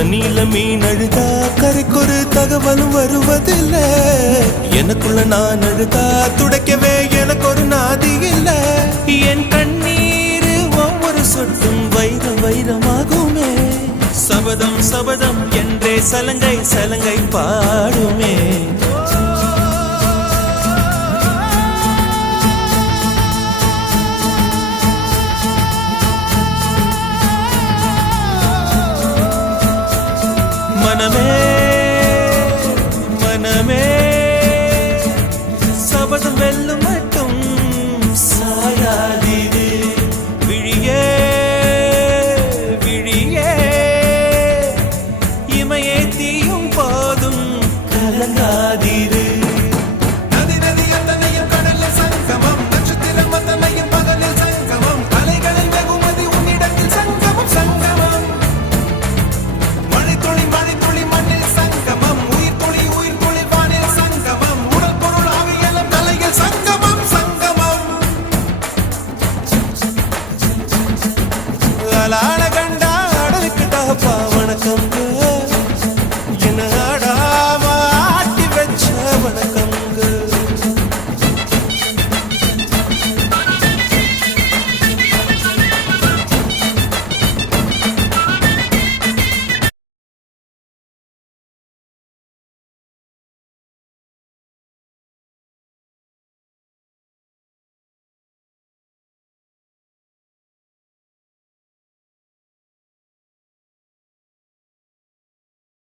தண்ணியில மீன் அழுதா கரைக்கொரு தகவலும் வருவதில்லை. எனக்குள்ள நான் அழுதா துடைக்கவே எனக்கு ஒரு நாதி இல்லை. என் கண்ணீர் ஒவ்வொரு சொட்டும் வைரம் வைரமாகுமே. சபதம் சபதம் என்றே சலங்கை சலங்கை பாடுமே. மனமே மனமே சபதம் வெல்லும் மட்டும் சாயாதீது. விழியே விழியே இமையே தீயும் போதும் கலங்காதீரு. நதி நதி அத்தனையும் கடலில் சங்கமம், நட்சத்திரம் அத்தனையும் பகலில் சங்கமம், அலைகளில் வெகுமதி உன்னிடத்தில் சங்கமம் சங்கமம். மழை துளி மண்ணில் சங்கமம், உயிர் துளி வானில் சங்கமம், உடல் பொருள் ஆவியெல்லாம் தலையில் சங்கமம் சங்கமம்.